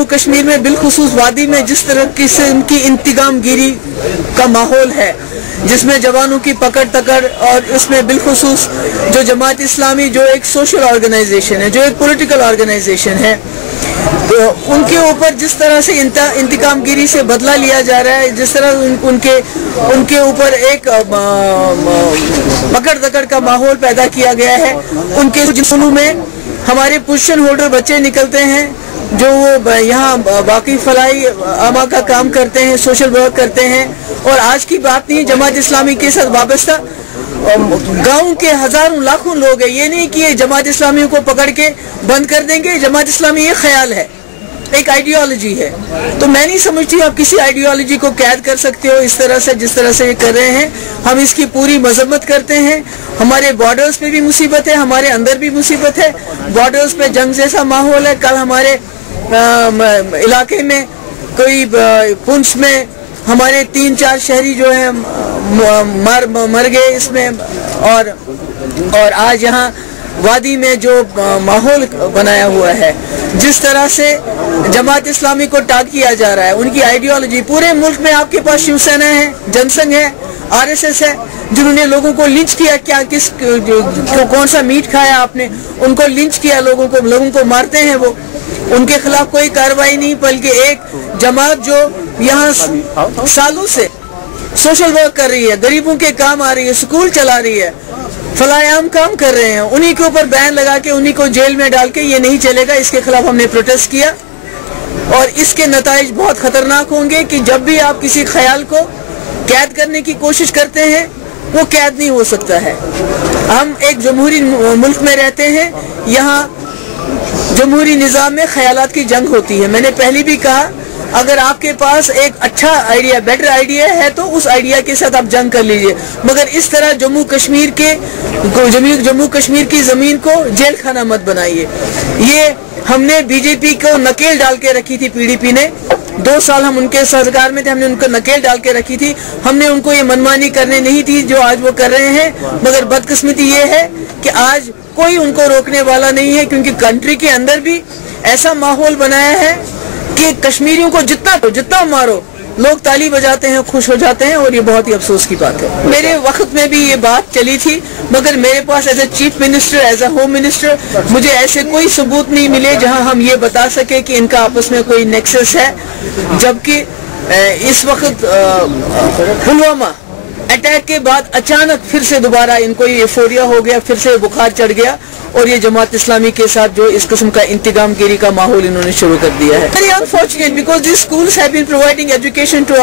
जम्मू कश्मीर में बिलखुसूस वादी में जिस तरह की इंतकाम गिरी का माहौल है, जिसमें जवानों की पकड़ तकड़, और इसमें बिलखुसूस जो जमात इस्लामी जो एक सोशल ऑर्गेनाइजेशन है, जो एक पॉलिटिकल ऑर्गेनाइजेशन है, तो उनके ऊपर जिस तरह से इंतकाम गिरी से बदला लिया जा रहा है, जिस तरह उनके ऊपर एक पकड़ तकड़ का माहौल पैदा किया गया है। उनके जिस्मों में हमारे पोजीशन होल्डर बच्चे निकलते हैं जो वो यहाँ बाकी फलाई आमा का काम करते हैं, सोशल वर्क करते हैं। और आज की बात नहीं, जमात इस्लामी के साथ वाबस्ता गांव के हजारों लाखों लोग हैं। ये नहीं कि ये जमात इस्लामी को पकड़ के बंद कर देंगे। जमात इस्लामी एक ख्याल है, एक आइडियोलॉजी है। तो मैं नहीं समझती आप किसी आइडियोलॉजी को कैद कर सकते हो इस तरह से, जिस तरह से ये कर रहे हैं। हम इसकी पूरी मजम्मत करते हैं। हमारे बॉर्डर्स पे भी मुसीबत है, हमारे अंदर भी मुसीबत है। बॉर्डर्स पे जंग जैसा माहौल है। कल हमारे इलाके में कोई पुंछ में हमारे 3-4 शहरी जो हैं मर गए इसमें। और आज यहाँ वादी में जो माहौल बनाया हुआ है, जिस तरह से जमात इस्लामी को टाग किया जा रहा है, उनकी आइडियोलॉजी पूरे मुल्क में आपके पास शिवसेना है, जनसंघ है, आरएसएस है, जिन्होंने लोगों को लिंच किया। कौन सा मीट खाया आपने, उनको लिंच किया, लोगों को मारते हैं वो। उनके खिलाफ कोई कार्रवाई नहीं, बल्कि एक जमात जो यहाँ सालों से सोशल वर्क कर रही है, गरीबों के काम आ रही है, स्कूल चला रही है, फलायाम काम कर रहे हैं, उन्हीं के ऊपर बैन लगा के उन्हीं को जेल में डाल के ये नहीं चलेगा। इसके खिलाफ हमने प्रोटेस्ट किया और इसके नताइज बहुत खतरनाक होंगे कि जब भी आप किसी ख्याल को कैद करने की कोशिश करते हैं, वो कैद नहीं हो सकता है। हम एक जमहूरी मुल्क में रहते हैं, यहाँ जमहूरी निज़ाम में ख्यालात की जंग होती है। मैंने पहले भी कहा, अगर आपके पास एक अच्छा आइडिया, बेटर आइडिया है तो उस आइडिया के साथ आप जंग कर लीजिए, मगर इस तरह जम्मू कश्मीर की जमीन को जेल खाना मत बनाइए। ये हमने बीजेपी को नकेल डाल के रखी थी, पीडीपी ने 2 साल हम उनके सरकार में थे, हमने उनको नकेल डाल के रखी थी। हमने उनको ये मनमानी करने नहीं थी जो आज वो कर रहे हैं। मगर बदकिस्मती ये है कि आज कोई उनको रोकने वाला नहीं है, क्योंकि कंट्री के अंदर भी ऐसा माहौल बनाया है कि कश्मीरियों को जितना मारो लोग ताली बजाते हैं, खुश हो जाते हैं। और ये बहुत ही अफसोस की बात है। मेरे वक्त में भी ये बात चली थी, मगर मेरे पास as a chief minister, as a home minister, मुझे ऐसे कोई सबूत नहीं मिले जहां हम ये बता सके कि इनका आपस में कोई नेक्सस है। जबकि इस वक्त पुलवामा अटैक के बाद अचानक फिर से दोबारा इनको ये एफोरिया हो गया, फिर से बुखार चढ़ गया और ये जमात इस्लामी के साथ जो इस किस्म का इंतकाम गिरी का माहौल इन्होंने शुरू कर दिया है। Very unfortunate because these schools have been providing education to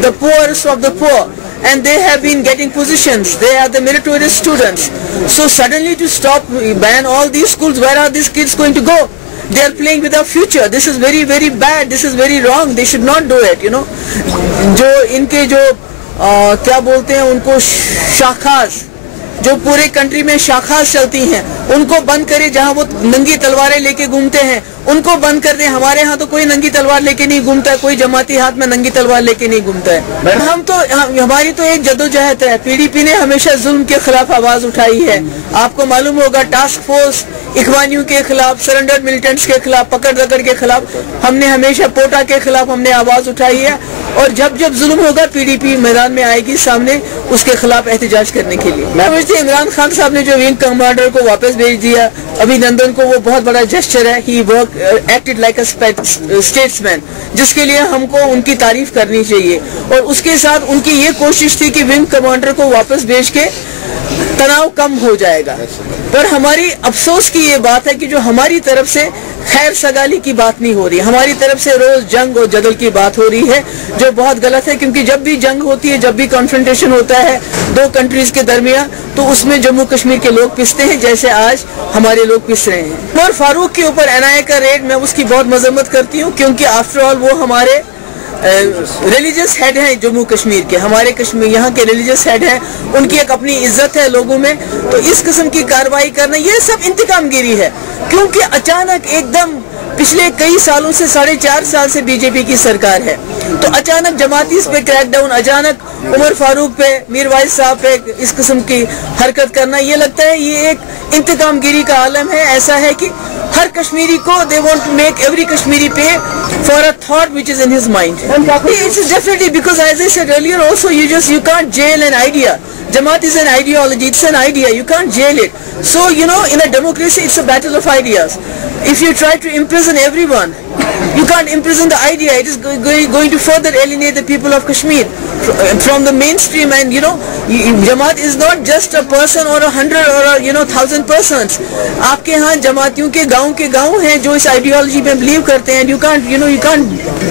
the poorest of the poor, and they have been getting positions. They are the meritorious students. So suddenly to stop, ban all these schools, where are these kids going to go? They are playing with our future. This is very, very bad. This is very wrong. They should not do it. जो इनके जो क्या बोलते हैं उनको शाखास, जो पूरे country में शाखास चलती हैं, उनको बंद करें। जहां वो नंगी तलवारें लेके घूमते हैं उनको बंद कर दें। हमारे यहाँ तो कोई नंगी तलवार लेके नहीं घूमता है, कोई जमाती हाथ में नंगी तलवार लेके नहीं घूमता है। हमारी तो एक जदोजहद है। पीडीपी ने हमेशा जुल्म के खिलाफ आवाज उठाई है। आपको मालूम होगा, टास्क फोर्स इखवानियों के खिलाफ, सरेंडर्ड मिलिटेंट्स के खिलाफ, पकड़ दकड़ के खिलाफ हमने हमेशा, पोटा के खिलाफ हमने आवाज उठाई है। और जब जुल्म होगा पीडीपी मैदान में आएगी सामने उसके खिलाफ एहतजाज करने के लिए। मैं समझती हूँ इमरान खान साहब ने जो विंग कमांडर को वापस भेज दिया अभिनंदन को, वो बहुत बड़ा जेस्चर है। He acted like a statesman, जिसके लिए हमको उनकी तारीफ करनी चाहिए। और उसके साथ उनकी ये कोशिश थी कि विंग कमांडर को वापस भेज के तनाव कम हो जाएगा। पर हमारी अफसोस की ये बात है कि जो हमारी तरफ से खैर सगाली की बात नहीं हो रही, हमारी तरफ से रोज जंग और जदल की बात हो रही है, जो बहुत गलत है। क्योंकि जब भी जंग होती है, जब भी कॉन्फ्रंटेशन होता है 2 कंट्रीज के दरमियान, तो उसमें जम्मू कश्मीर के लोग पिसते हैं, जैसे आज हमारे लोग पिस रहे हैं। उमर फारूक के ऊपर एनआईए का रेड, मैं उसकी बहुत मजम्मत करती हूँ, क्योंकि आफ्टर ऑल वो हमारे रिलीजियस हेड हैं जम्मू कश्मीर के, हमारे कश्मीर यहाँ के रिलीजियस हेड हैं, उनकी एक अपनी इज्जत है लोगों में। तो इस किस्म की कार्रवाई करना ये सब इंतकामगिरी है, क्योंकि अचानक एकदम पिछले कई सालों से 4.5 साल से बीजेपी की सरकार है, तो अचानक जमातीस पे क्रैकडाउन, अचानक उमर फारूक पे, मीर वाइस साहब पे इस किस्म की हरकत करना, ये लगता है ये एक इंतकामगिरी का आलम है। ऐसा है कि ہر کشمیری کو they want to make every Kashmiri pay for a thought which is in his mind. It's definitely because, as I said earlier also, you can't jail an idea. Jamaat is an ideology, it's an idea, you can't jail it. So, in a democracy, it's a battle of ideas. If you try to imprison everyone, you can't imprison the idea. It is going to further alienate the people of Kashmir from the mainstream. And Jamaat is not just a person or 100 or 1,000 persons. آپ کے ہاں جماعتیوں کے گاؤں ہیں جو اس ideology میں blue کرتے ہیں. You can't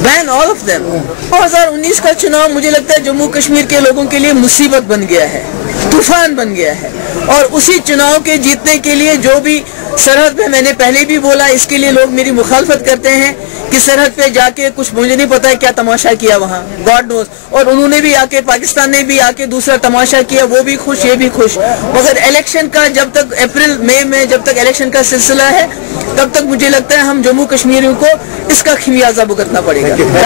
ban all of them. 2019 کا چناؤ مجھے لگتا ہے جموں کشمیر کے لوگوں کے لیے مصیبت بن گیا ہے, طوفان بن گیا ہے. اور اسی چناؤ کے جیتنے کے لیے جو بھی سرحد پہ, میں نے پہلے بھی بولا, اس کے لیے لوگ میری مخالفت کرتے ہیں کہ سرحد پہ جا کے کچھ مجھے نہیں پتا ہے کیا تماشا کیا وہاں, گاڈ نوز. اور انہوں نے بھی آ کے, پاکستان نے بھی آ کے دوسرا تماشا کیا, وہ بھی خوش یہ بھی خوش. مگر الیکشن کا جب تک اپریل مئی میں جب تک الیکشن کا سلسلہ ہے تب تک مجھے لگتا ہے ہم جموں کشمیریوں کو اس کا خمیازہ بھگتنا پڑے گا.